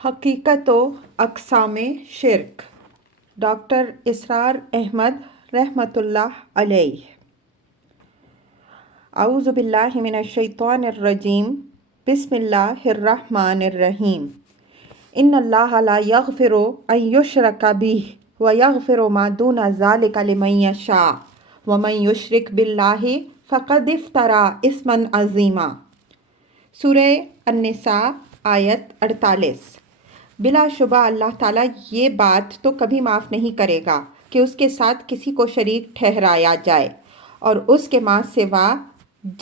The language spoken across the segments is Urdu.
حقیقت و اقسام شرک، ڈاکٹر اسرار احمد رحمۃ اللہ علیہ۔ اعوذ باللہ من الشیطان الرجیم، بسم اللہ الرحمن الرحیم۔ ان اللہ لا یغفر ان یشرک بہ ویغفر ما دون ذلک لمن یشاء ومن یشرک باللہ فقد افتری اثما عظیما۔ سورہ النساء آیت 48۔ بلا شبہ اللہ تعالیٰ یہ بات تو کبھی معاف نہیں کرے گا کہ اس کے ساتھ کسی کو شریک ٹھہرایا جائے، اور اس کے ماں سوا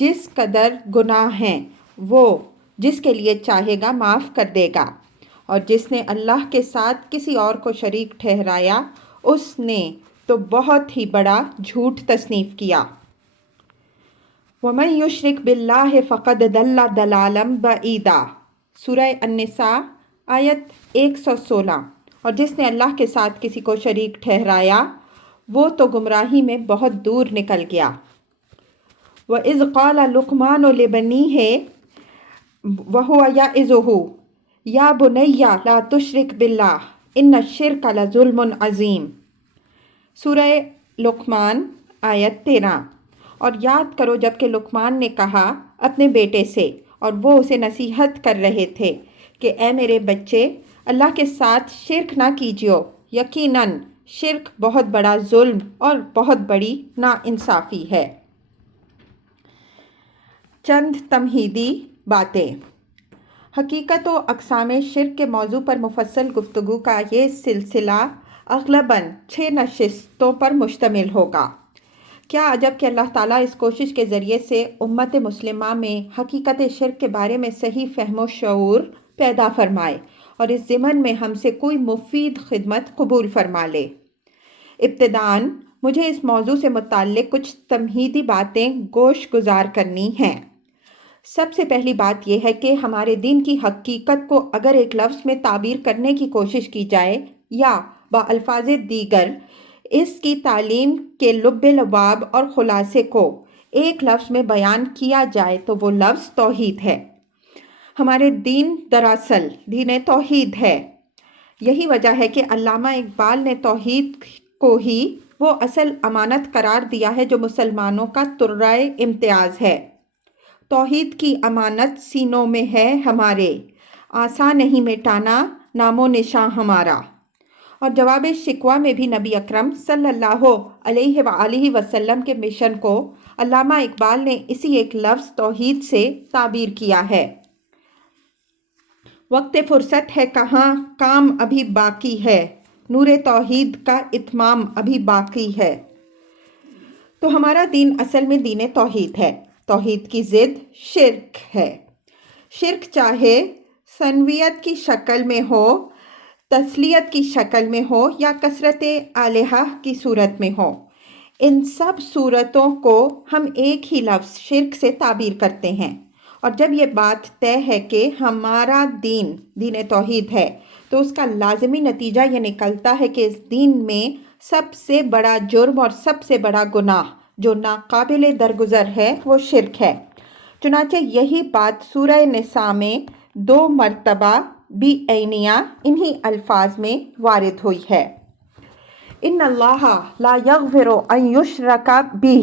جس قدر گناہ ہیں وہ جس کے لیے چاہے گا معاف کر دے گا، اور جس نے اللہ کے ساتھ کسی اور کو شریک ٹھہرایا اس نے تو بہت ہی بڑا جھوٹ تصنیف کیا۔ وَمَن يُشْرِكْ بِاللَّهِ فَقَدْ ضَلَّ ضَلَالًا بَعِيدًا۔ سورہ النساء آیت 116۔ اور جس نے اللہ کے ساتھ کسی کو شریک ٹھہرایا وہ تو گمراہی میں بہت دور نکل گیا۔ وَإِذْ قَالَ لُقْمَانُ لِبَنِيهِ وَهُوَ يَعِظُهُ يَا بُنَيَّ لَا تُشْرِكْ بِاللَّهِ إِنَّ الشِّرْكَ لَظُلْمٌ عَظِيمٌ۔ سورہ لقمان آیت 13۔ اور یاد کرو جب کہ لقمان نے کہا اپنے بیٹے سے، اور وہ اسے نصیحت کر رہے تھے کہ اے میرے بچے، اللہ کے ساتھ شرک نہ کیجیو، یقیناً شرک بہت بڑا ظلم اور بہت بڑی ناانصافی ہے۔ چند تمہیدی باتیں۔ حقیقت و اقسام شرک کے موضوع پر مفصل گفتگو کا یہ سلسلہ اغلباً 6 نشستوں پر مشتمل ہوگا۔ کیا عجب کہ اللہ تعالیٰ اس کوشش کے ذریعے سے امت مسلمہ میں حقیقت شرک کے بارے میں صحیح فہم و شعور پیدا فرمائے اور اس ضمن میں ہم سے کوئی مفید خدمت قبول فرما لے۔ ابتداً مجھے اس موضوع سے متعلق کچھ تمہیدی باتیں گوش گزار کرنی ہیں۔ سب سے پہلی بات یہ ہے کہ ہمارے دین کی حقیقت کو اگر ایک لفظ میں تعبیر کرنے کی کوشش کی جائے یا بالفاظ دیگر اس کی تعلیم کے لب لباب اور خلاصے کو ایک لفظ میں بیان کیا جائے تو وہ لفظ توحید ہے۔ ہمارے دین دراصل دین توحید ہے۔ یہی وجہ ہے کہ علامہ اقبال نے توحید کو ہی وہ اصل امانت قرار دیا ہے جو مسلمانوں کا ترائے امتیاز ہے۔ توحید کی امانت سینوں میں ہے ہمارے، آسان نہیں مٹانا نام و نشاں ہمارا۔ اور جواب شکوہ میں بھی نبی اکرم صلی اللہ علیہ وآلہ وسلم کے مشن کو علامہ اقبال نے اسی ایک لفظ توحید سے تعبیر کیا ہے۔ وقت فرصت ہے کہاں، کام ابھی باقی ہے، نور توحید کا اتمام ابھی باقی ہے۔ تو ہمارا دین اصل میں دین توحید ہے۔ توحید کی ضد شرک ہے۔ شرک چاہے ثنویت کی شکل میں ہو، تثلیت کی شکل میں ہو یا کثرت الہہ کی صورت میں ہو، ان سب صورتوں کو ہم ایک ہی لفظ شرک سے تعبیر کرتے ہیں۔ اور جب یہ بات طے ہے کہ ہمارا دین دین توحید ہے تو اس کا لازمی نتیجہ یہ نکلتا ہے کہ اس دین میں سب سے بڑا جرم اور سب سے بڑا گناہ جو ناقابل درگزر ہے وہ شرک ہے۔ چنانچہ یہی بات سورہ نساء میں 2 مرتبہ بھی عینیہ انہی الفاظ میں وارد ہوئی ہے۔ ان اللہ لا یغفر ان یشرک بہ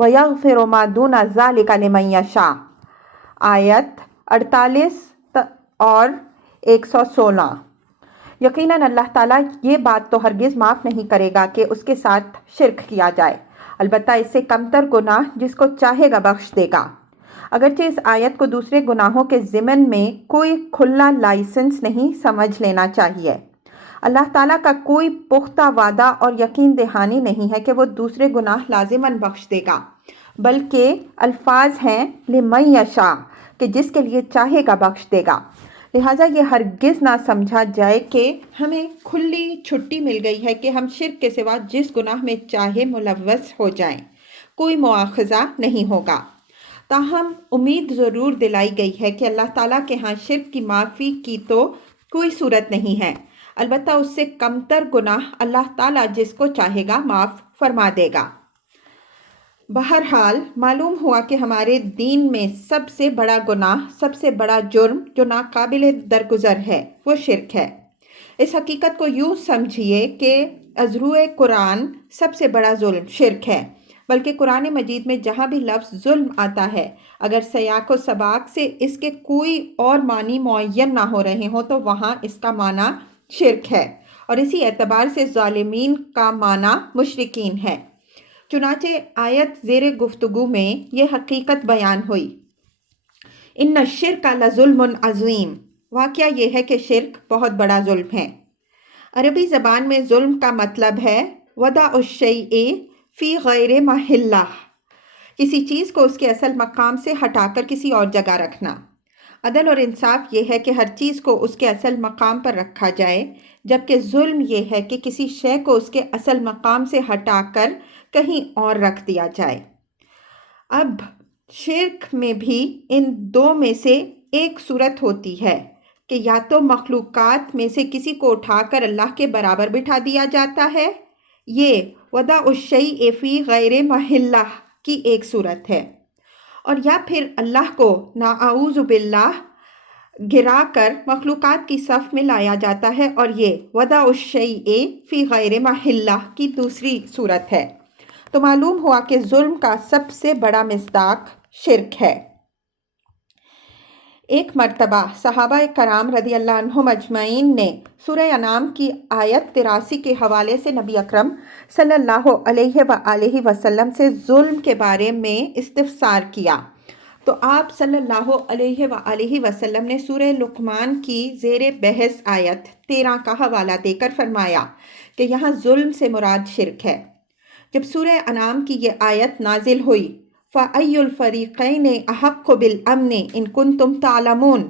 ویغفر ما دون ذلک لمن یشاء۔ آیت 48 اور 116۔ یقیناً اللہ تعالیٰ یہ بات تو ہرگز معاف نہیں کرے گا کہ اس کے ساتھ شرک کیا جائے، البتہ اس سے کمتر گناہ جس کو چاہے گا بخش دے گا۔ اگرچہ اس آیت کو دوسرے گناہوں کے ضمن میں کوئی کھلا لائسنس نہیں سمجھ لینا چاہیے۔ اللہ تعالیٰ کا کوئی پختہ وعدہ اور یقین دہانی نہیں ہے کہ وہ دوسرے گناہ لازماً بخش دے گا، بلکہ الفاظ ہیں لمن یشاء کہ جس کے لیے چاہے گا بخش دے گا۔ لہٰذا یہ ہرگز نہ سمجھا جائے کہ ہمیں کھلی چھٹی مل گئی ہے کہ ہم شرک کے سوا جس گناہ میں چاہے ملوث ہو جائیں، کوئی مواخذہ نہیں ہوگا۔ تاہم امید ضرور دلائی گئی ہے کہ اللہ تعالیٰ کے ہاں شرک کی معافی کی تو کوئی صورت نہیں ہے، البتہ اس سے کمتر گناہ اللہ تعالیٰ جس کو چاہے گا معاف فرما دے گا۔ بہرحال معلوم ہوا کہ ہمارے دین میں سب سے بڑا گناہ، سب سے بڑا جرم جو ناقابل درگزر ہے وہ شرک ہے۔ اس حقیقت کو یوں سمجھیے کہ ازروع قرآن سب سے بڑا ظلم شرک ہے، بلکہ قرآن مجید میں جہاں بھی لفظ ظلم آتا ہے، اگر سیاق و سباق سے اس کے کوئی اور معنی معین نہ ہو رہے ہوں تو وہاں اس کا معنی شرک ہے، اور اسی اعتبار سے ظالمین کا معنی مشرکین ہے۔ چنانچہ آیت زیر گفتگو میں یہ حقیقت بیان ہوئی، ان الشرک لظلم عظیم۔ واقعہ یہ ہے کہ شرک بہت بڑا ظلم ہے۔ عربی زبان میں ظلم کا مطلب ہے وضع الشیء فی غیر محلہ، کسی چیز کو اس کے اصل مقام سے ہٹا کر کسی اور جگہ رکھنا۔ عدل اور انصاف یہ ہے کہ ہر چیز کو اس کے اصل مقام پر رکھا جائے، جبکہ ظلم یہ ہے کہ کسی شے کو اس کے اصل مقام سے ہٹا کر کہیں اور رکھ دیا جائے۔ اب شرک میں بھی ان دو میں سے ایک صورت ہوتی ہے کہ یا تو مخلوقات میں سے کسی کو اٹھا کر اللہ کے برابر بٹھا دیا جاتا ہے، یہ وضع الشیء فی غیر محلہ کی ایک صورت ہے، اور یا پھر اللہ کو نعوذ باللہ گرا کر مخلوقات کی صف میں لایا جاتا ہے، اور یہ وضع الشیء فی غیر محلہ کی دوسری صورت ہے۔ تو معلوم ہوا کہ ظلم کا سب سے بڑا مصداق شرک ہے۔ ایک مرتبہ صحابہ کرام رضی اللہ عنہم اجمعین نے سورہ انعام کی آیت 83 کے حوالے سے نبی اکرم صلی اللہ علیہ وآلہ وسلم سے ظلم کے بارے میں استفسار کیا، تو آپ صلی اللہ علیہ وآلہ وسلم نے سورہ لقمان کی زیر بحث آیت 13 کا حوالہ دے کر فرمایا کہ یہاں ظلم سے مراد شرک ہے۔ جب سورہ انعام کی یہ آیت نازل ہوئی، فَأَيُّ الْفَرِيقَيْنِ أَحَقُّ بِالْأَمْنِ إِن كُنتُمْ تَعْلَمُونَ،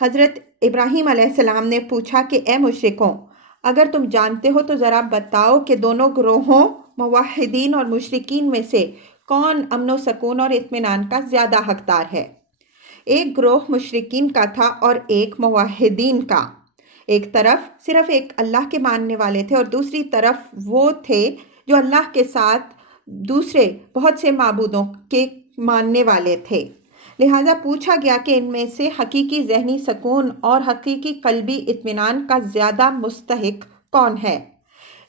حضرت ابراہیم علیہ السلام نے پوچھا کہ اے مشرکوں، اگر تم جانتے ہو تو ذرا بتاؤ کہ دونوں گروہوں موحدین اور مشرکین میں سے کون امن و سکون اور اطمینان کا زیادہ حقدار ہے۔ ایک گروہ مشرکین کا تھا اور ایک موحدین کا۔ ایک طرف صرف ایک اللہ کے ماننے والے تھے، اور دوسری طرف وہ تھے جو اللہ کے ساتھ دوسرے بہت سے معبودوں کے ماننے والے تھے۔ لہٰذا پوچھا گیا کہ ان میں سے حقیقی ذہنی سکون اور حقیقی قلبی اطمینان کا زیادہ مستحق کون ہے؟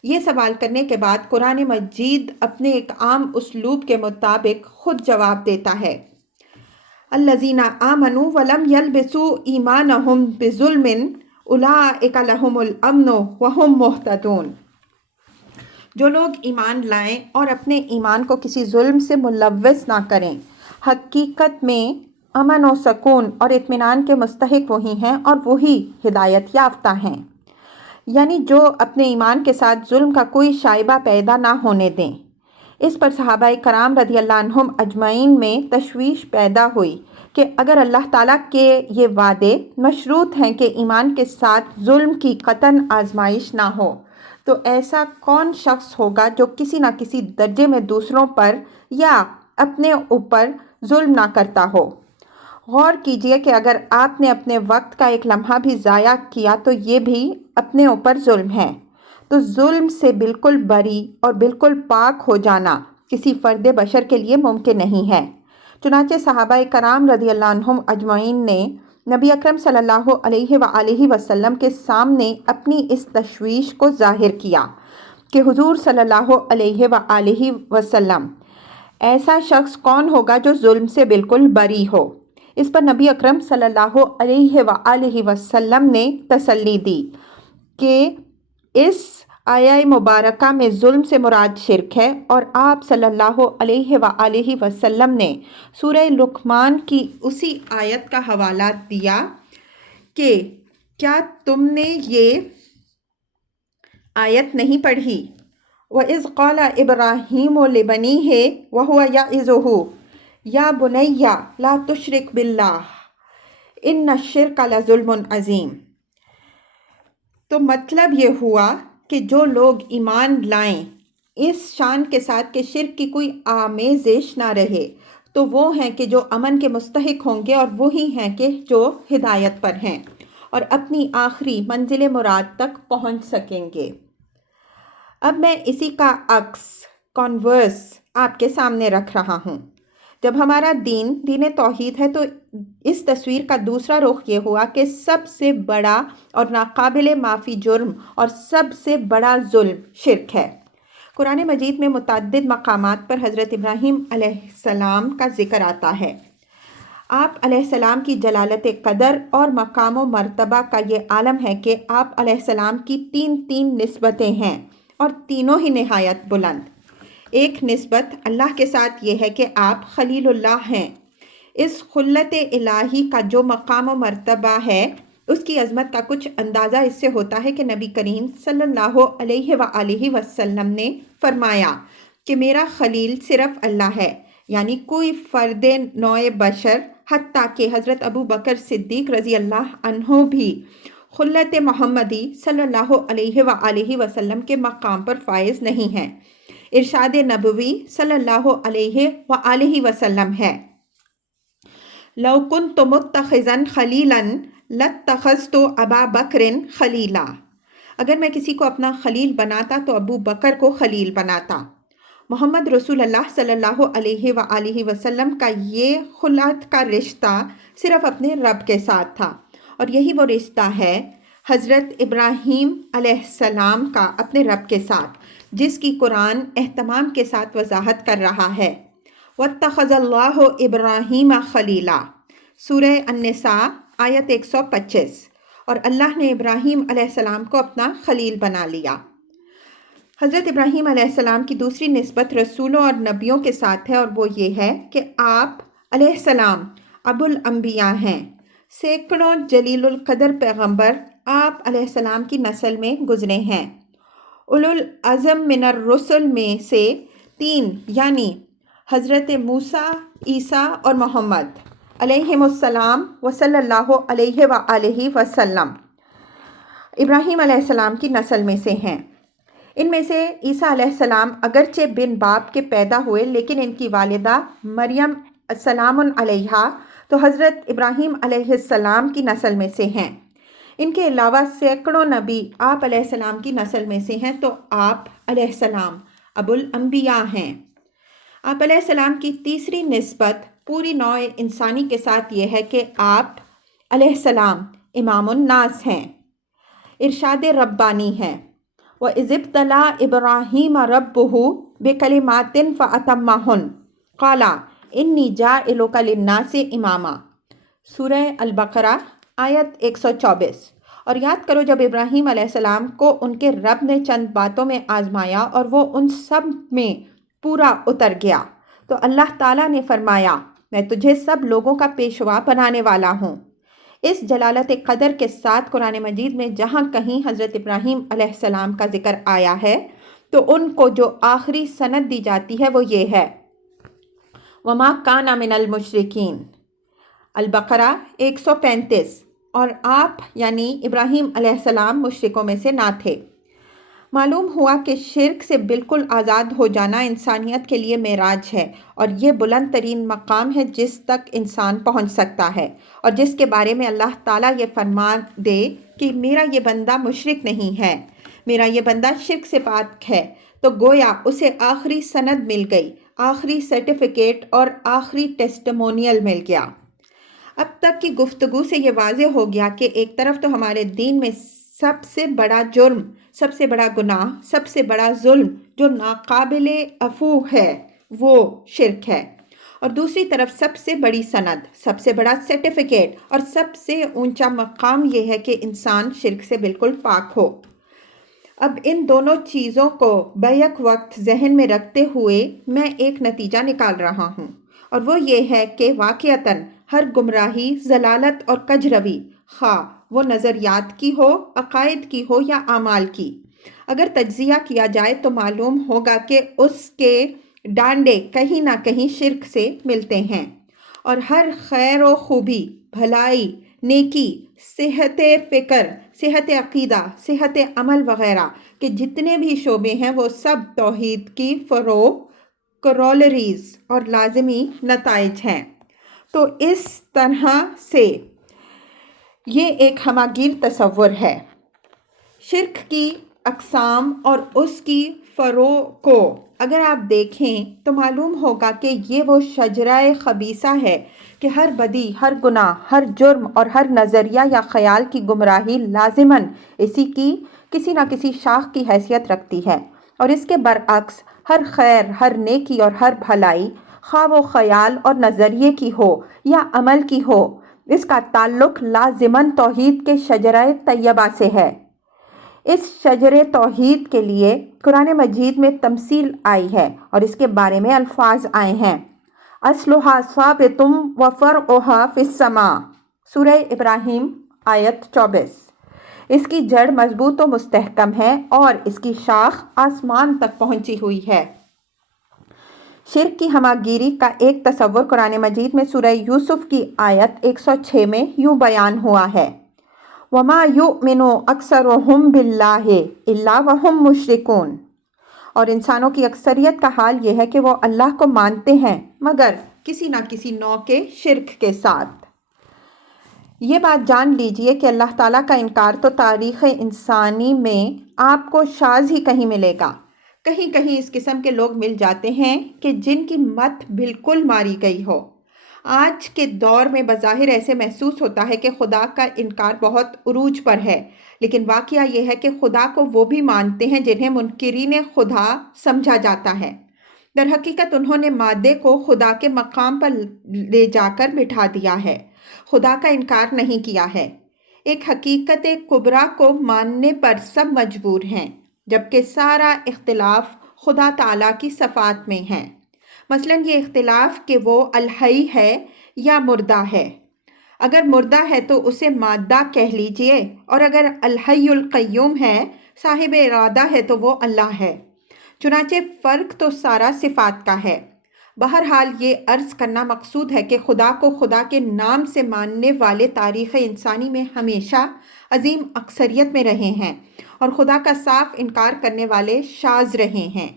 یہ سوال کرنے کے بعد قرآن مجید اپنے ایک عام اسلوب کے مطابق خود جواب دیتا ہے، الذین آمنوا ولم یلبسوا ایمانہم بظلم اولئک لہم الامن وہم مہتدون۔ جو لوگ ایمان لائیں اور اپنے ایمان کو کسی ظلم سے ملوث نہ کریں، حقیقت میں امن و سکون اور اطمینان کے مستحق وہی ہیں اور وہی ہدایت یافتہ ہیں، یعنی جو اپنے ایمان کے ساتھ ظلم کا کوئی شائبہ پیدا نہ ہونے دیں۔ اس پر صحابہ کرام رضی اللہ عنہم اجمعین میں تشویش پیدا ہوئی کہ اگر اللہ تعالیٰ کے یہ وعدے مشروط ہیں کہ ایمان کے ساتھ ظلم کی قطعاً آزمائش نہ ہو، تو ایسا کون شخص ہوگا جو کسی نہ کسی درجے میں دوسروں پر یا اپنے اوپر ظلم نہ کرتا ہو۔ غور کیجئے کہ اگر آپ نے اپنے وقت کا ایک لمحہ بھی ضائع کیا تو یہ بھی اپنے اوپر ظلم ہے۔ تو ظلم سے بالکل بری اور بالکل پاک ہو جانا کسی فرد بشر کے لیے ممکن نہیں ہے۔ چنانچہ صحابہ کرام رضی اللہ عنہم اجمعین نے نبی اکرم صلی اللہ علیہ وآلہ وسلم کے سامنے اپنی اس تشویش کو ظاہر کیا کہ حضور صلی اللہ علیہ وآلہ وسلم، ایسا شخص کون ہوگا جو ظلم سے بالکل بری ہو؟ اس پر نبی اکرم صلی اللہ علیہ وآلہ وسلم نے تسلی دی کہ اس آیہ مبارکہ میں ظلم سے مراد شرک ہے، اور آپ صلی اللہ علیہ وآلہ وسلم نے سورہ لقمان کی اسی آیت کا حوالہ دیا کہ کیا تم نے یہ آیت نہیں پڑھی؟ وَإِذْ قَالَ إِبْرَاهِيمُ لِبَنِيهِ وَهُوَ يَعِظُهُ يَا بُنَيَّ لَا تُشْرِكْ بِاللَّهِ إِنَّ الشِّرْكَ لَظُلْمٌ عَظِيمٌ۔ تو مطلب یہ ہوا کہ جو لوگ ایمان لائیں اس شان کے ساتھ کہ شرک کی کوئی آمیزش نہ رہے، تو وہ ہیں کہ جو امن کے مستحق ہوں گے، اور وہی ہیں کہ جو ہدایت پر ہیں اور اپنی آخری منزل مراد تک پہنچ سکیں گے۔ اب میں اسی کا عکس کانورس آپ کے سامنے رکھ رہا ہوں۔ جب ہمارا دین توحید ہے تو اس تصویر کا دوسرا رخ یہ ہوا کہ سب سے بڑا اور ناقابل معافی جرم اور سب سے بڑا ظلم شرک ہے۔ قرآن مجید میں متعدد مقامات پر حضرت ابراہیم علیہ السلام کا ذکر آتا ہے۔ آپ علیہ السلام کی جلالت قدر اور مقام و مرتبہ کا یہ عالم ہے کہ آپ علیہ السلام کی تین نسبتیں ہیں اور تینوں ہی نہایت بلند۔ ایک نسبت اللہ کے ساتھ یہ ہے کہ آپ خلیل اللہ ہیں۔ اس خلت الہی کا جو مقام و مرتبہ ہے اس کی عظمت کا کچھ اندازہ اس سے ہوتا ہے کہ نبی کریم صلی اللہ علیہ وآلہ وسلم نے فرمایا کہ میرا خلیل صرف اللہ ہے، یعنی کوئی فرد نوع بشر حتیٰ کہ حضرت ابو بکر صدیق رضی اللہ عنہ بھی خلت محمدی صلی اللہ علیہ وآلہ وسلم کے مقام پر فائز نہیں ہیں۔ ارشاد نبوی صلی اللہ علیہ وآلہ وسلم ہے، لو کنت متخذا خلیلا لاتخذت ابا بکر خلیلا۔ اگر میں کسی کو اپنا خلیل بناتا تو ابو بکر کو خلیل بناتا۔ محمد رسول اللہ صلی اللہ علیہ وآلہ وسلم کا یہ خلت کا رشتہ صرف اپنے رب کے ساتھ تھا، اور یہی وہ رشتہ ہے حضرت ابراہیم علیہ السلام کا اپنے رب کے ساتھ، جس کی قرآن اہتمام کے ساتھ وضاحت کر رہا ہے۔ وَاتَّخَذَ اللَّهُ إِبْرَاهِيمَ خَلِيلًا، سورہ النساء آیت 125۔ اور اللہ نے ابراہیم علیہ السلام کو اپنا خلیل بنا لیا۔ حضرت ابراہیم علیہ السلام کی دوسری نسبت رسولوں اور نبیوں کے ساتھ ہے، اور وہ یہ ہے کہ آپ علیہ السلام ابو الانبیاء ہیں۔ سینکڑوں جلیل القدر پیغمبر آپ علیہ السلام کی نسل میں گزرے ہیں۔ اولو العزم من الرسل میں سے 3 یعنی حضرت موسیٰ، عیسیٰ اور محمد علیہم السلام وصلی اللہ علیہ وآلہ وسلم ابراہیم علیہ السلام کی نسل میں سے ہیں۔ ان میں سے عیسیٰ علیہ السلام اگرچہ بن باپ کے پیدا ہوئے، لیکن ان کی والدہ مریم السلام علیہا تو حضرت ابراہیم علیہ السلام کی نسل میں سے ہیں۔ ان کے علاوہ سینکڑوں نبی آپ علیہ السلام کی نسل میں سے ہیں، تو آپ علیہ السلام ابو الانبیاء ہیں۔ آپ علیہ السلام کی تیسری نسبت پوری نوع انسانی کے ساتھ یہ ہے کہ آپ علیہ السلام امام الناس ہیں۔ ارشاد ربانی ہے، وَإِذِ ابْتَلَىٰ إِبْرَاهِيمَ رَبُّهُ بِكَلِمَاتٍ فَأَتَمَّهُنَّ قَالَ إِنِّي جَاعِلُكَ لِلنَّاسِ إِمَامًا، سورہ البقرہ آیت 124۔ اور یاد کرو جب ابراہیم علیہ السلام کو ان کے رب نے چند باتوں میں آزمایا اور وہ ان سب میں پورا اتر گیا، تو اللہ تعالیٰ نے فرمایا میں تجھے سب لوگوں کا پیشوا بنانے والا ہوں۔ اس جلالت قدر کے ساتھ قرآن مجید میں جہاں کہیں حضرت ابراہیم علیہ السلام کا ذکر آیا ہے تو ان کو جو آخری سند دی جاتی ہے وہ یہ ہے، وَمَا كَانَ مِنَ الْمُشْرِكِينَ، البقرہ 135۔ اور آپ یعنی ابراہیم علیہ السلام مشرکوں میں سے نہ تھے۔ معلوم ہوا کہ شرک سے بالکل آزاد ہو جانا انسانیت کے لیے معراج ہے، اور یہ بلند ترین مقام ہے جس تک انسان پہنچ سکتا ہے، اور جس کے بارے میں اللہ تعالیٰ یہ فرمان دے کہ میرا یہ بندہ مشرک نہیں ہے، میرا یہ بندہ شرک سے پاک ہے، تو گویا اسے آخری سند مل گئی، آخری سرٹیفکیٹ اور آخری ٹیسٹیمونیل مل گیا۔ اب تک کی گفتگو سے یہ واضح ہو گیا کہ ایک طرف تو ہمارے دین میں سب سے بڑا جرم، سب سے بڑا گناہ، سب سے بڑا ظلم جو ناقابل عفو ہے وہ شرک ہے، اور دوسری طرف سب سے بڑی سند، سب سے بڑا سرٹیفکیٹ اور سب سے اونچا مقام یہ ہے کہ انسان شرک سے بالکل پاک ہو۔ اب ان دونوں چیزوں کو بیک وقت ذہن میں رکھتے ہوئے میں ایک نتیجہ نکال رہا ہوں، اور وہ یہ ہے کہ واقعتاً ہر گمراہی، ضلالت اور کجروی، خواہ وہ نظریات کی ہو، عقائد کی ہو یا اعمال کی، اگر تجزیہ کیا جائے تو معلوم ہوگا کہ اس کے ڈانڈے کہیں نہ کہیں شرک سے ملتے ہیں، اور ہر خیر و خوبی، بھلائی، نیکی، صحت فکر، صحت عقیدہ، صحت عمل وغیرہ کے جتنے بھی شعبے ہیں وہ سب توحید کی فروع، کرولریز اور لازمی نتائج ہیں۔ تو اس طرح سے یہ ایک ہمہ گیر تصور ہے۔ شرک کی اقسام اور اس کی فرو کو اگر آپ دیکھیں تو معلوم ہوگا کہ یہ وہ شجرہ خبیثہ ہے کہ ہر بدی، ہر گناہ، ہر جرم اور ہر نظریہ یا خیال کی گمراہی لازماً اسی کی کسی نہ کسی شاخ کی حیثیت رکھتی ہے، اور اس کے برعکس ہر خیر، ہر نیکی اور ہر بھلائی، خواہ وہ خیال اور نظریے کی ہو یا عمل کی ہو، اس کا تعلق لازماً توحید کے شجرہ طیبہ سے ہے۔ اس شجر توحید کے لیے قرآن مجید میں تمثیل آئی ہے اور اس کے بارے میں الفاظ آئے ہیں۔ اصلها ثابت وفرعها فی السماء، سورہ ابراہیم آیت 24۔ اس کی جڑ مضبوط و مستحکم ہے اور اس کی شاخ آسمان تک پہنچی ہوئی ہے۔ شرک کی ہماگیری کا ایک تصور قرآن مجید میں سورہ یوسف کی آیت 106 میں یوں بیان ہوا ہے: وَمَا يُؤْمِنُ أَكْثَرُهُمْ بِاللَّهِ إِلَّا وَهُمْ مُشْرِكُونَ، اور انسانوں کی اکثریت کا حال یہ ہے کہ وہ اللہ کو مانتے ہیں مگر کسی نہ کسی نوع کے شرک کے ساتھ۔ یہ بات جان لیجئے کہ اللہ تعالیٰ کا انکار تو تاریخ انسانی میں آپ کو شاذ ہی کہیں ملے گا۔ کہیں کہیں اس قسم کے لوگ مل جاتے ہیں کہ جن کی مت بالکل ماری گئی ہو۔ آج کے دور میں بظاہر ایسے محسوس ہوتا ہے کہ خدا کا انکار بہت عروج پر ہے، لیکن واقعہ یہ ہے کہ خدا کو وہ بھی مانتے ہیں جنہیں منکرین خدا سمجھا جاتا ہے۔ در حقیقت انہوں نے مادے کو خدا کے مقام پر لے جا کر بٹھا دیا ہے، خدا کا انکار نہیں کیا ہے۔ ایک حقیقت کبریٰ کو ماننے پر سب مجبور ہیں، جبکہ سارا اختلاف خدا تعالیٰ کی صفات میں ہے۔ مثلاً یہ اختلاف کہ وہ الحی ہے یا مردہ ہے۔ اگر مردہ ہے تو اسے مادہ کہہ لیجئے، اور اگر الحی القیوم ہے، صاحب ارادہ ہے، تو وہ اللہ ہے۔ چنانچہ فرق تو سارا صفات کا ہے۔ بہرحال یہ عرض کرنا مقصود ہے کہ خدا کو خدا کے نام سے ماننے والے تاریخ انسانی میں ہمیشہ عظیم اکثریت میں رہے ہیں، اور خدا کا صاف انکار کرنے والے شاذ رہے ہیں۔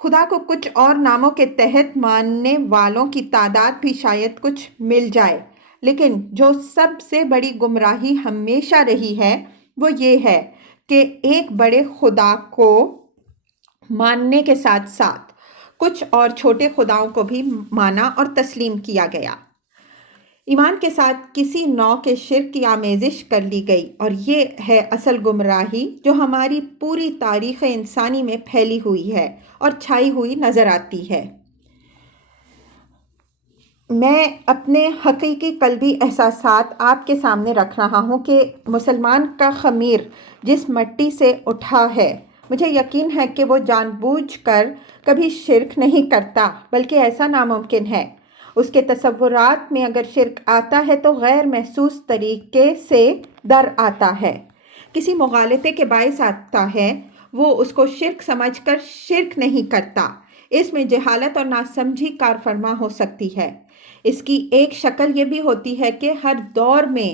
خدا کو کچھ اور ناموں کے تحت ماننے والوں کی تعداد بھی شاید کچھ مل جائے، لیکن جو سب سے بڑی گمراہی ہمیشہ رہی ہے وہ یہ ہے کہ ایک بڑے خدا کو ماننے کے ساتھ ساتھ کچھ اور چھوٹے خداؤں کو بھی مانا اور تسلیم کیا گیا۔ ایمان کے ساتھ کسی نوع کے شرک کی آمیزش کر لی گئی، اور یہ ہے اصل گمراہی جو ہماری پوری تاریخ انسانی میں پھیلی ہوئی ہے اور چھائی ہوئی نظر آتی ہے۔ میں اپنے حقیقی قلبی احساسات آپ کے سامنے رکھ رہا ہوں کہ مسلمان کا خمیر جس مٹی سے اٹھا ہے، مجھے یقین ہے کہ وہ جان بوجھ کر کبھی شرک نہیں کرتا، بلکہ ایسا ناممکن ہے۔ اس کے تصورات میں اگر شرک آتا ہے تو غیر محسوس طریقے سے در آتا ہے، کسی مغالطے کے باعث آتا ہے۔ وہ اس کو شرک سمجھ کر شرک نہیں کرتا، اس میں جہالت اور ناسمجھی کار فرما ہو سکتی ہے۔ اس کی ایک شکل یہ بھی ہوتی ہے کہ ہر دور میں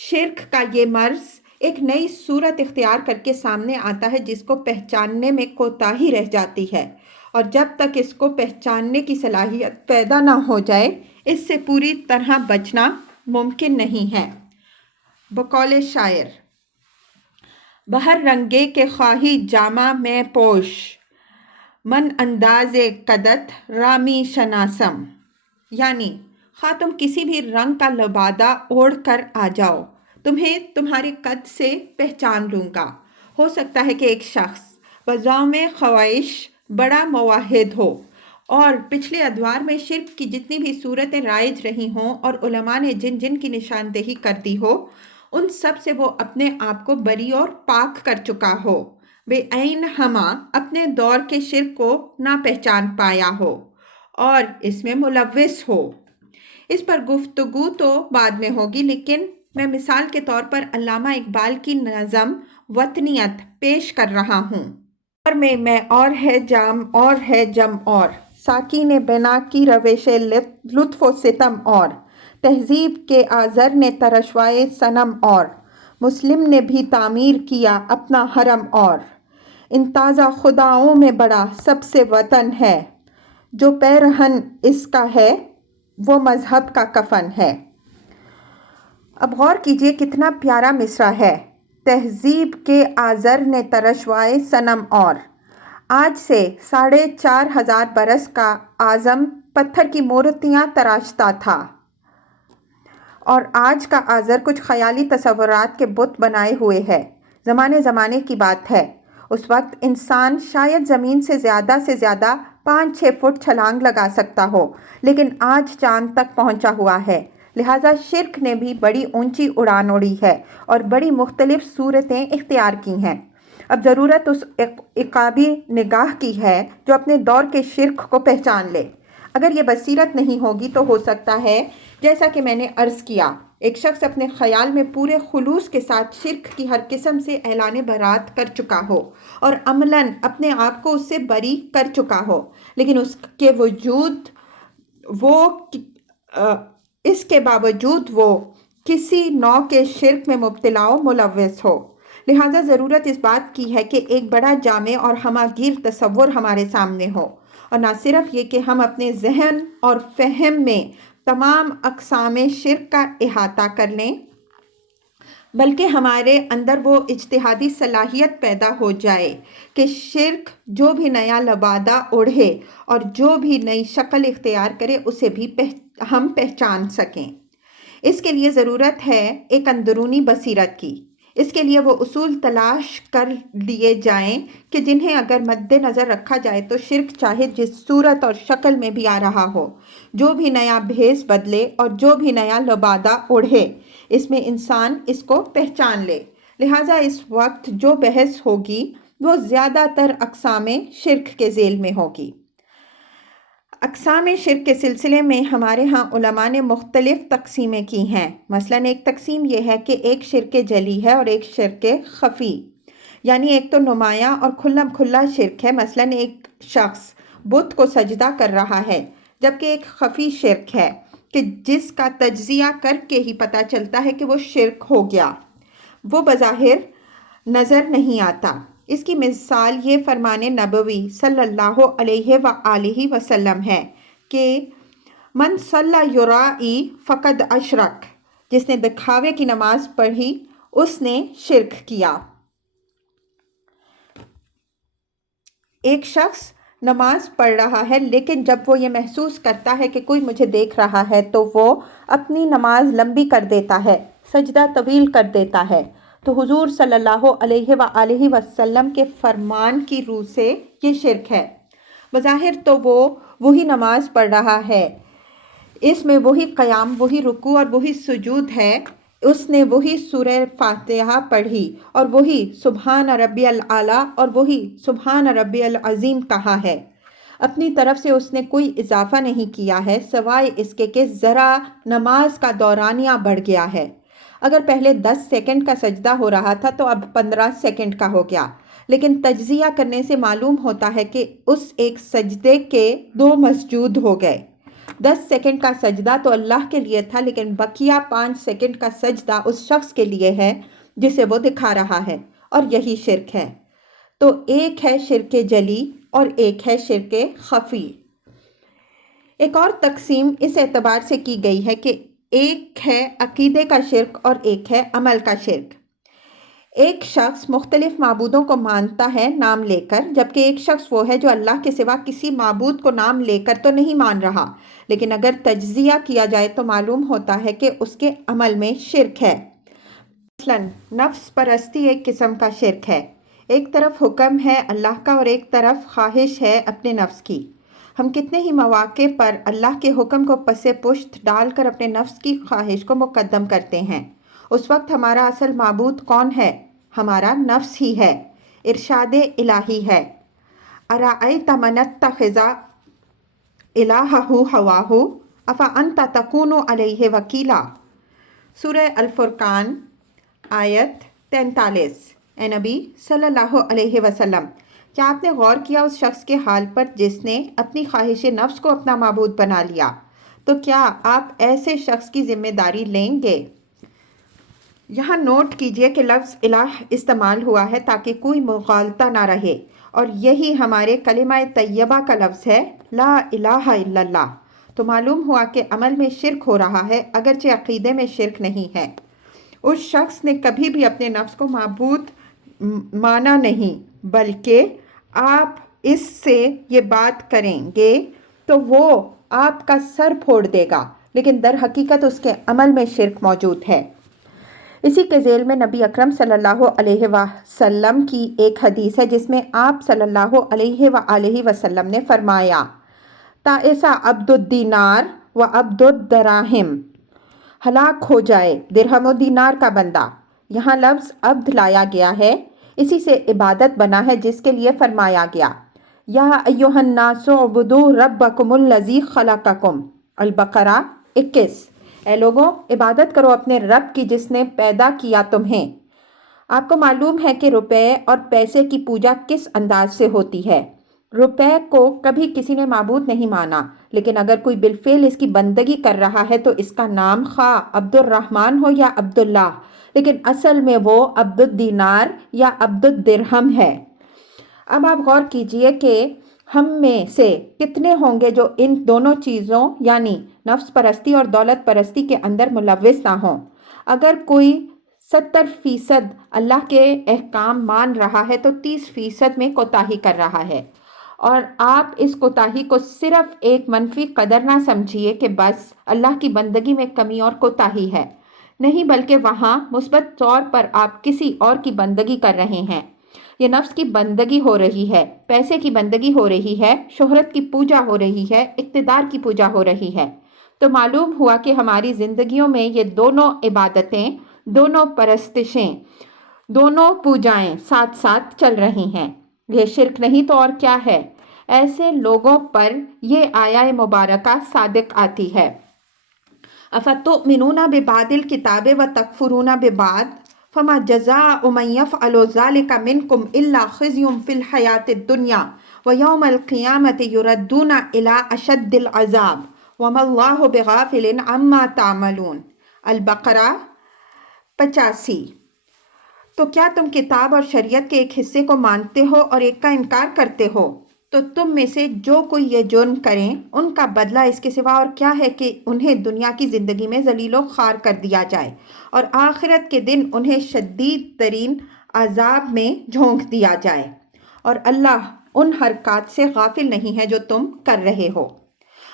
شرک کا یہ مرض ایک نئی صورت اختیار کر کے سامنے آتا ہے جس کو پہچاننے میں کوتاہی رہ جاتی ہے، اور جب تک اس کو پہچاننے کی صلاحیت پیدا نہ ہو جائے اس سے پوری طرح بچنا ممکن نہیں ہے۔ بقول شاعر: بہر رنگے کے خواہی جامہ میں پوش، من انداز قدت رامی شناسم، یعنی خواہ تم کسی بھی رنگ کا لبادہ اوڑھ کر آ جاؤ، تمہیں تمہارے قد سے پہچان لوں گا۔ ہو سکتا ہے کہ ایک شخص بزعم خواہش بڑا موحد ہو اور پچھلے ادوار میں شرک کی جتنی بھی صورتیں رائج رہی ہوں اور علماء نے جن جن کی نشاندہی کر دی ہو، ان سب سے وہ اپنے آپ کو بری اور پاک کر چکا ہو، بے عین ہمہ اپنے دور کے شرک کو نہ پہچان پایا ہو اور اس میں ملوث ہو۔ اس پر گفتگو تو بعد میں ہوگی، لیکن میں مثال کے طور پر علامہ اقبال کی نظم وطنیت پیش کر رہا ہوں۔ اور میں اور ہے جام اور ہے جم، اور ساقی نے بنا کی روش لطف و ستم، اور تہذیب کے آزر نے ترشوائے صنم، اور مسلم نے بھی تعمیر کیا اپنا حرم، اور ان تازہ خداؤں میں بڑا سب سے وطن ہے، جو پیرہن اس کا ہے وہ مذہب کا کفن ہے۔ اب غور کیجئے کتنا پیارا مصرع ہے: تہذیب کے آزر نے ترشوائے صنم، اور آج سے 4,500 برس کا اعظم پتھر کی مورتیاں تراشتا تھا، اور آج کا آزر کچھ خیالی تصورات کے بت بنائے ہوئے ہے۔ زمانے کی بات ہے، اس وقت انسان شاید زمین سے زیادہ 5-6 فٹ چھلانگ لگا سکتا ہو، لیکن آج چاند تک پہنچا ہوا ہے۔ لہٰذا شرک نے بھی بڑی اونچی اڑان اڑی ہے اور بڑی مختلف صورتیں اختیار کی ہیں۔ اب ضرورت اس عقابی نگاہ کی ہے جو اپنے دور کے شرک کو پہچان لے۔ اگر یہ بصیرت نہیں ہوگی تو ہو سکتا ہے، جیسا کہ میں نے عرض کیا، ایک شخص اپنے خیال میں پورے خلوص کے ساتھ شرک کی ہر قسم سے اعلان برات کر چکا ہو اور عملاً اپنے آپ کو اس سے بری کر چکا ہو، لیکن اس کے باوجود وہ کسی نوع کے شرک میں مبتلا و ملوث ہو۔ لہٰذا ضرورت اس بات کی ہے کہ ایک بڑا جامع اور ہماگیر تصور ہمارے سامنے ہو، اور نہ صرف یہ کہ ہم اپنے ذہن اور فہم میں تمام اقسام شرک کا احاطہ کر لیں، بلکہ ہمارے اندر وہ اجتہادی صلاحیت پیدا ہو جائے کہ شرک جو بھی نیا لبادہ اوڑھے اور جو بھی نئی شکل اختیار کرے اسے بھی ہم پہچان سکیں۔ اس کے لیے ضرورت ہے ایک اندرونی بصیرت کی۔ اس کے لیے وہ اصول تلاش کر لیے جائیں کہ جنہیں اگر مد نظر رکھا جائے تو شرک چاہے جس صورت اور شکل میں بھی آ رہا ہو، جو بھی نیا بھیس بدلے اور جو بھی نیا لبادہ اوڑھے، اس میں انسان اس کو پہچان لے۔ لہٰذا اس وقت جو بحث ہوگی وہ زیادہ تر اقسام شرک کے ذیل میں ہوگی۔ اقسام شرک کے سلسلے میں ہمارے ہاں علماء نے مختلف تقسیمیں کی ہیں۔ مثلاً ایک تقسیم یہ ہے کہ ایک شرک جلی ہے اور ایک شرک خفی، یعنی ایک تو نمایاں اور کھلا شرک ہے، مثلاً ایک شخص بت کو سجدہ کر رہا ہے، جبکہ ایک خفی شرک ہے کہ جس کا تجزیہ کر کے ہی پتہ چلتا ہے کہ وہ شرک ہو گیا، وہ بظاہر نظر نہیں آتا۔ اس کی مثال یہ فرمان نبوی صلی اللہ علیہ وآلہ وسلم ہے کہ من صلی یرائی فقد اشرک، جس نے دکھاوے کی نماز پڑھی اس نے شرک کیا۔ ایک شخص نماز پڑھ رہا ہے، لیکن جب وہ یہ محسوس کرتا ہے کہ کوئی مجھے دیکھ رہا ہے تو وہ اپنی نماز لمبی کر دیتا ہے، سجدہ طویل کر دیتا ہے، تو حضور صلی اللہ علیہ وآلہ وسلم کے فرمان کی روح سے یہ شرک ہے۔ بظاہر تو وہ وہی نماز پڑھ رہا ہے، اس میں وہی قیام، وہی رکوع اور وہی سجود ہے، اس نے وہی سورہ فاتحہ پڑھی اور وہی سبحان ربی الاعلیٰ اور وہی سبحان ربی العظیم کہا ہے۔ اپنی طرف سے اس نے کوئی اضافہ نہیں کیا ہے سوائے اس کے کہ ذرا نماز کا دورانیہ بڑھ گیا ہے۔ اگر پہلے 10 سیکنڈ کا سجدہ ہو رہا تھا تو اب 15 سیکنڈ کا ہو گیا، لیکن تجزیہ کرنے سے معلوم ہوتا ہے کہ اس ایک سجدے کے 2 مسجود ہو گئے۔ 10 سیکنڈ کا سجدہ تو اللہ کے لیے تھا، لیکن بقیہ 5 سیکنڈ کا سجدہ اس شخص کے لیے ہے جسے وہ دکھا رہا ہے، اور یہی شرک ہے۔ تو ایک ہے شرک جلی اور ایک ہے شرک خفی۔ ایک اور تقسیم اس اعتبار سے کی گئی ہے کہ ایک ہے عقیدے کا شرک اور ایک ہے عمل کا شرک۔ ایک شخص مختلف معبودوں کو مانتا ہے نام لے کر، جبکہ ایک شخص وہ ہے جو اللہ کے سوا کسی معبود کو نام لے کر تو نہیں مان رہا، لیکن اگر تجزیہ کیا جائے تو معلوم ہوتا ہے کہ اس کے عمل میں شرک ہے۔ مثلاً نفس پرستی ایک قسم کا شرک ہے۔ ایک طرف حکم ہے اللہ کا اور ایک طرف خواہش ہے اپنے نفس کی۔ ہم کتنے ہی مواقع پر اللہ کے حکم کو پس پشت ڈال کر اپنے نفس کی خواہش کو مقدم کرتے ہیں۔ اس وقت ہمارا اصل معبود کون ہے؟ ہمارا نفس ہی ہے۔ ارشاد الہی ہے، ارأیت من اتخذ الہہ ہواہ افانت تکون علیہ وکیلا۔ سورہ الفرقان آیت 43۔ اے نبی صلی اللہ علیہ وسلم، کیا آپ نے غور کیا اس شخص کے حال پر جس نے اپنی خواہش نفس کو اپنا معبود بنا لیا؟ تو کیا آپ ایسے شخص کی ذمہ داری لیں گے؟ یہاں نوٹ کیجئے کہ لفظ الہ استعمال ہوا ہے تاکہ کوئی مغالطہ نہ رہے، اور یہی ہمارے کلمہ طیبہ کا لفظ ہے، لا الہ الا اللہ۔ تو معلوم ہوا کہ عمل میں شرک ہو رہا ہے، اگرچہ عقیدے میں شرک نہیں ہے۔ اس شخص نے کبھی بھی اپنے نفس کو معبود مانا نہیں، بلکہ آپ اس سے یہ بات کریں گے تو وہ آپ کا سر پھوڑ دے گا، لیکن در حقیقت اس کے عمل میں شرک موجود ہے۔ اسی کے ذیل میں نبی اکرم صلی اللہ علیہ وسلم کی ایک حدیث ہے جس میں آپ صلی اللہ علیہ وآلہ وسلم نے فرمایا، تائسا عبد الدینار و عبد الدراہم، ہلاک ہو جائے درہم و دینار کا بندہ۔ یہاں لفظ عبد لایا گیا ہے، اسی سے عبادت بنا ہے جس کے لیے فرمایا گیا، یا ایھا الناس اعبدوا ربکم الذی خلقکم، البقرہ 21۔ اے لوگوں، عبادت کرو اپنے رب کی جس نے پیدا کیا تمہیں۔ آپ کو معلوم ہے کہ روپے اور پیسے کی پوجا کس انداز سے ہوتی ہے۔ روپے کو کبھی کسی نے معبود نہیں مانا، لیکن اگر کوئی بالفعل اس کی بندگی کر رہا ہے تو اس کا نام خواہ عبد الرحمن ہو یا عبداللہ، لیکن اصل میں وہ عبد الدینار یا عبد الدرہم ہے۔ اب آپ غور کیجئے کہ ہم میں سے کتنے ہوں گے جو ان دونوں چیزوں یعنی نفس پرستی اور دولت پرستی کے اندر ملوث نہ ہوں۔ اگر کوئی 70% اللہ کے احکام مان رہا ہے تو 30% میں کوتاہی کر رہا ہے، اور آپ اس کوتاہی کو صرف ایک منفی قدر نہ سمجھیے کہ بس اللہ کی بندگی میں کمی اور کوتاہی ہے، نہیں بلکہ وہاں مثبت طور پر آپ کسی اور کی بندگی کر رہے ہیں۔ یہ نفس کی بندگی ہو رہی ہے، پیسے کی بندگی ہو رہی ہے، شہرت کی پوجا ہو رہی ہے، اقتدار کی پوجا ہو رہی ہے۔ تو معلوم ہوا کہ ہماری زندگیوں میں یہ دونوں عبادتیں، دونوں پرستشیں، دونوں پوجائیں ساتھ ساتھ چل رہی ہیں۔ یہ شرک نہیں تو اور کیا ہے؟ ایسے لوگوں پر یہ آیہ مبارکہ صادق آتی ہے، افتؤمنون ببعض الکتاب وتکفرون ببعض فما جزاء من يفعل ذلك منكم الا خزي في الحياة الدنيا ويوم القيامة يردون الى اشد العذاب وما الله بغافل عما تعملون۔ البقرہ 85۔ تو کیا تم کتاب اور شریعت کے ایک حصے کو مانتے ہو اور ایک کا انکار کرتے ہو؟ تو تم میں سے جو کوئی یہ جرم کریں ان کا بدلہ اس کے سوا اور کیا ہے کہ انہیں دنیا کی زندگی میں ذلیل و خوار کر دیا جائے اور آخرت کے دن انہیں شدید ترین عذاب میں جھونک دیا جائے، اور اللہ ان حرکات سے غافل نہیں ہے جو تم کر رہے ہو۔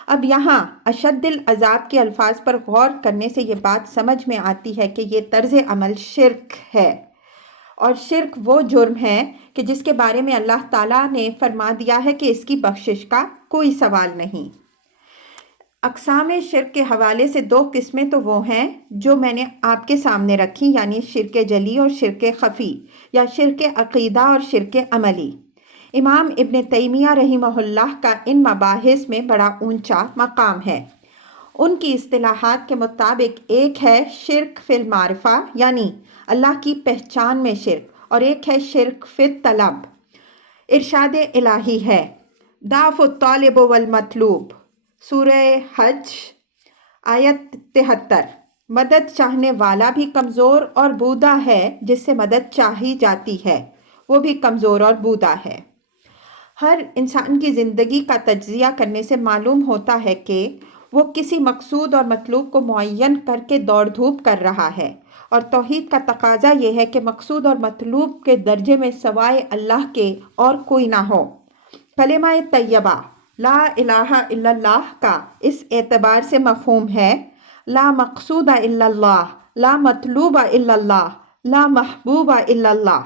اب یہاں اشد العذاب کے الفاظ پر غور کرنے سے یہ بات سمجھ میں آتی ہے کہ یہ طرز عمل شرک ہے، اور شرک وہ جرم ہے کہ جس کے بارے میں اللہ تعالیٰ نے فرما دیا ہے کہ اس کی بخشش کا کوئی سوال نہیں۔ اقسام شرک کے حوالے سے 2 قسمیں تو وہ ہیں جو میں نے آپ کے سامنے رکھی، یعنی شرک جلی اور شرک خفی، یا شرک عقیدہ اور شرک عملی۔ امام ابن تیمیہ رحمہ اللہ کا ان مباحث میں بڑا اونچا مقام ہے۔ ان کی اصطلاحات کے مطابق ایک ہے شرک فی المعرفہ یعنی اللہ کی پہچان میں شرک، اور ایک ہے شرک فی الطلب۔ ارشاد الہی ہے، ضعف الطالب والمطلوب، سورہ حج آیت 73۔ مدد چاہنے والا بھی کمزور اور بودا ہے، جس سے مدد چاہی جاتی ہے وہ بھی کمزور اور بودا ہے۔ ہر انسان کی زندگی کا تجزیہ کرنے سے معلوم ہوتا ہے کہ وہ کسی مقصود اور مطلوب کو معین کر کے دوڑ دھوپ کر رہا ہے، اور توحید کا تقاضا یہ ہے کہ مقصود اور مطلوب کے درجے میں سوائے اللہ کے اور کوئی نہ ہو۔ کلمہ طیبہ لا الہ الا اللہ کا اس اعتبار سے مفہوم ہے، لا مقصود الا اللہ، لا مطلوب الا اللہ، لا محبوب الا اللہ۔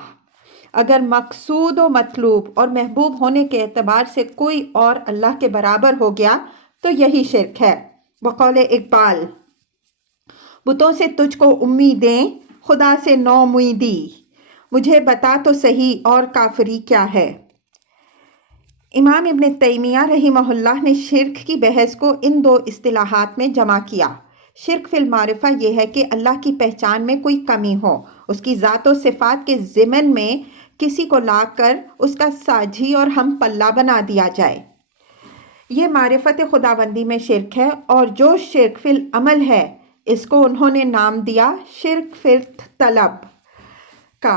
اگر مقصود و مطلوب اور محبوب ہونے کے اعتبار سے کوئی اور اللہ کے برابر ہو گیا تو یہی شرک ہے۔ بقول اقبال، بتوں سے تجھ کو امیدیں، خدا سے نو امیدی، مجھے بتا تو صحیح اور کافری کیا ہے۔ امام ابن تیمیہ رحمہ اللہ نے شرک کی بحث کو ان 2 اصطلاحات میں جمع کیا۔ شرک فی المعرفہ یہ ہے کہ اللہ کی پہچان میں کوئی کمی ہو، اس کی ذات و صفات کے ضمن میں کسی کو لا کر اس کا ساجھی اور ہم پلہ بنا دیا جائے، یہ معرفت خداوندی میں شرک ہے۔ اور جو شرک فی العمل ہے اس کو انہوں نے نام دیا شرک فی الطلب کا،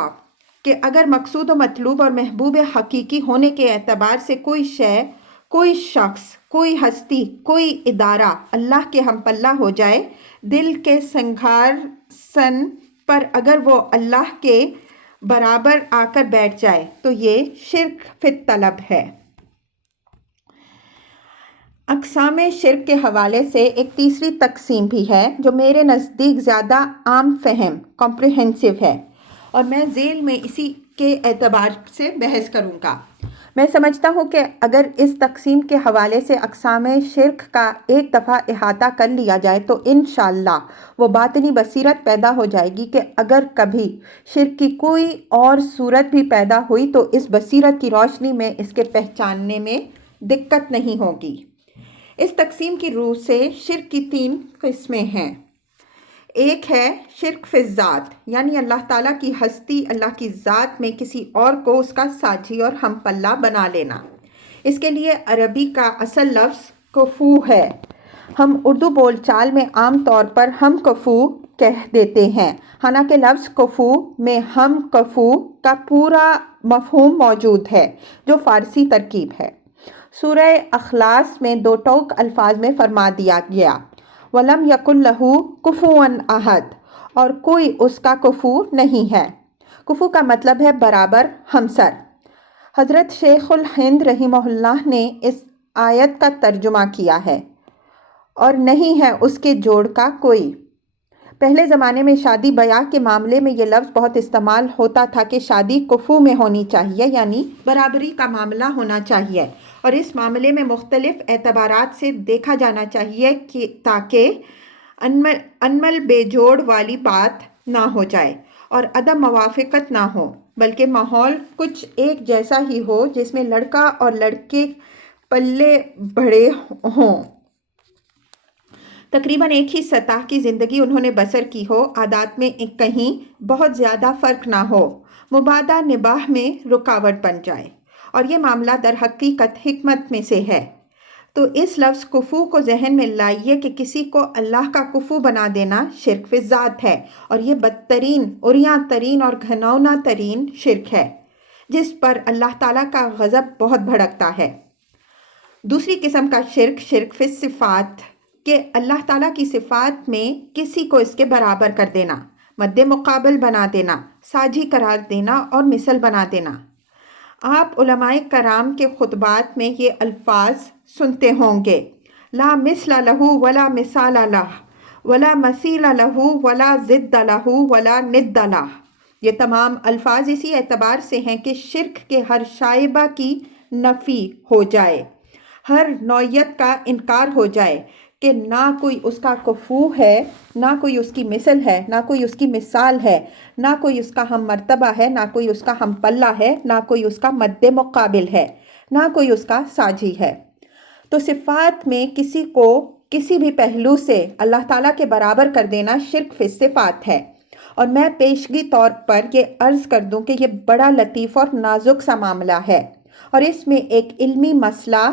کہ اگر مقصود و مطلوب اور محبوب حقیقی ہونے کے اعتبار سے کوئی شے، کوئی شخص، کوئی ہستی، کوئی ادارہ اللہ کے ہم پلہ ہو جائے، دل کے سنگھارسن پر اگر وہ اللہ کے برابر آ کر بیٹھ جائے تو یہ شرک فی الطلب ہے۔ اقسام شرک کے حوالے سے ایک تیسری تقسیم بھی ہے جو میرے نزدیک زیادہ عام فہم کمپریہنسو ہے، اور میں ذیل میں اسی کے اعتبار سے بحث کروں گا۔ میں سمجھتا ہوں کہ اگر اس تقسیم کے حوالے سے اقسام شرک کا ایک دفعہ احاطہ کر لیا جائے تو انشاءاللہ وہ باطنی بصیرت پیدا ہو جائے گی کہ اگر کبھی شرک کی کوئی اور صورت بھی پیدا ہوئی تو اس بصیرت کی روشنی میں اس کے پہچاننے میں دقت نہیں ہوگی۔ اس تقسیم کی روح سے شرک کی 3 قسمیں ہیں۔ ایک ہے شرک فی الذات، یعنی اللہ تعالیٰ کی ہستی، اللہ کی ذات میں کسی اور کو اس کا ساجی اور ہم پلہ بنا لینا۔ اس کے لیے عربی کا اصل لفظ کفو ہے۔ ہم اردو بول چال میں عام طور پر ہم کفو کہہ دیتے ہیں، حالانکہ لفظ کفو میں ہم کفو کا پورا مفہوم موجود ہے جو فارسی ترکیب ہے۔ سورہ اخلاص میں 2 ٹوک الفاظ میں فرما دیا گیا، وَلَمْ يَكُنْ لَهُ كُفُوًا أَحَدٌ، اور کوئی اس کا کفو نہیں ہے۔ کفو کا مطلب ہے برابر، ہمسر۔ حضرت شیخ الہند رحمہ اللہ نے اس آیت کا ترجمہ کیا ہے، اور نہیں ہے اس کے جوڑ کا کوئی۔ پہلے زمانے میں شادی بیاہ کے معاملے میں یہ لفظ بہت استعمال ہوتا تھا کہ شادی کفو میں ہونی چاہیے، یعنی برابری کا معاملہ ہونا چاہیے، اور اس معاملے میں مختلف اعتبارات سے دیکھا جانا چاہیے کہ تاکہ انمل بے جوڑ والی بات نہ ہو جائے اور عدم موافقت نہ ہو، بلکہ ماحول کچھ ایک جیسا ہی ہو جس میں لڑکا اور لڑکے پلے بڑے ہوں، تقریباً ایک ہی سطح کی زندگی انہوں نے بسر کی ہو، عادات میں کہیں بہت زیادہ فرق نہ ہو، مبادہ نباہ میں رکاوٹ بن جائے، اور یہ معاملہ در حقیقت حکمت میں سے ہے۔ تو اس لفظ کفو کو ذہن میں لائیے کہ کسی کو اللہ کا کفو بنا دینا شرک فی الذات ہے، اور یہ بدترین، عریاں ترین اور گھناؤنا ترین شرک ہے جس پر اللہ تعالیٰ کا غضب بہت بھڑکتا ہے۔ دوسری قسم کا شرک شرک فی الصفات، کہ اللہ تعالیٰ کی صفات میں کسی کو اس کے برابر کر دینا، مد مقابل بنا دینا، ساجی قرار دینا اور مثل بنا دینا۔ آپ علماء کرام کے خطبات میں یہ الفاظ سنتے ہوں گے، لا مثل لہ ولا مثال لہ ولا مثیل لہ ولا ضد لہ ولا ند لہ۔ یہ تمام الفاظ اسی اعتبار سے ہیں کہ شرک کے ہر شائبہ کی نفی ہو جائے، ہر نوعیت کا انکار ہو جائے کہ نہ کوئی اس کا کفو ہے، نہ کوئی اس کی مثل ہے، نہ کوئی اس کی مثال ہے، نہ کوئی اس کا ہم مرتبہ ہے، نہ کوئی اس کا ہم پلہ ہے، نہ کوئی اس کا مد مقابل ہے، نہ کوئی اس کا ساجی ہے۔ تو صفات میں کسی کو کسی بھی پہلو سے اللہ تعالیٰ کے برابر کر دینا شرک فی الصفات ہے، اور میں پیشگی طور پر یہ عرض کر دوں کہ یہ بڑا لطیف اور نازک سا معاملہ ہے، اور اس میں ایک علمی مسئلہ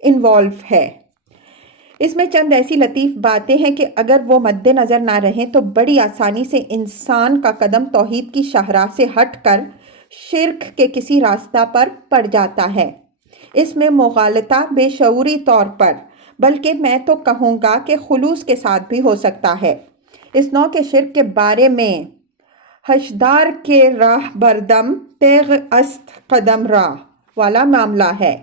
انوالو ہے۔ اس میں چند ایسی لطیف باتیں ہیں کہ اگر وہ مد نظر نہ رہیں تو بڑی آسانی سے انسان کا قدم توحید کی شاہراہ سے ہٹ کر شرک کے کسی راستہ پر پڑ جاتا ہے۔ اس میں مغالطہ بے شعوری طور پر، بلکہ میں تو کہوں گا کہ خلوص کے ساتھ بھی ہو سکتا ہے۔ اس نوع کے شرک کے بارے میں ہشدار کے راہ بردم تیغ است قدم راہ والا معاملہ ہے۔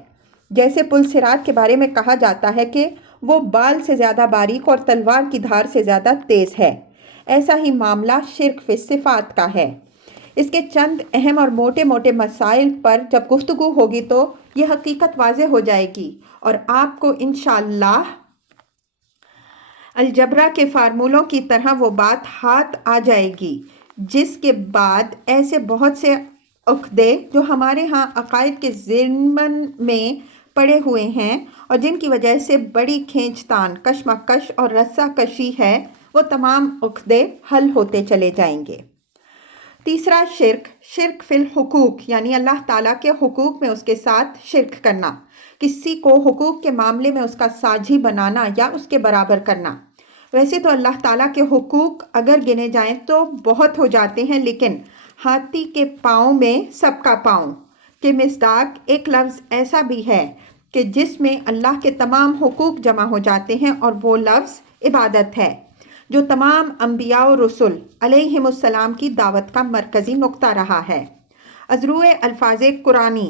جیسے پل صراط کے بارے میں کہا جاتا ہے کہ وہ بال سے زیادہ باریک اور تلوار کی دھار سے زیادہ تیز ہے، ایسا ہی معاملہ شرک فی الصفات کا ہے۔ اس کے چند اہم اور موٹے موٹے مسائل پر جب گفتگو ہوگی تو یہ حقیقت واضح ہو جائے گی، اور آپ کو انشاءاللہ الجبرا کے فارمولوں کی طرح وہ بات ہاتھ آ جائے گی، جس کے بعد ایسے بہت سے عقدے جو ہمارے ہاں عقائد کے ضمن میں پڑے ہوئے ہیں اور جن کی وجہ سے بڑی کھینچ تان، کشمکش اور رسہ کشی ہے، وہ تمام عقدے حل ہوتے چلے جائیں گے۔ تیسرا شرک شرک فی الحقوق، یعنی اللہ تعالیٰ کے حقوق میں اس کے ساتھ شرک کرنا، کسی کو حقوق کے معاملے میں اس کا ساجی بنانا یا اس کے برابر کرنا۔ ویسے تو اللہ تعالیٰ کے حقوق اگر گنے جائیں تو بہت ہو جاتے ہیں، لیکن ہاتھی کے پاؤں میں سب کا پاؤں کے مصداق ایک لفظ ایسا بھی ہے کہ جس میں اللہ کے تمام حقوق جمع ہو جاتے ہیں، اور وہ لفظ عبادت ہے، جو تمام انبیاء و رسل علیہم السلام کی دعوت کا مرکزی نقطہ رہا ہے۔ از روئے الفاظ قرآنی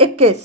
21।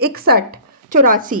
61, 84।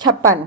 56।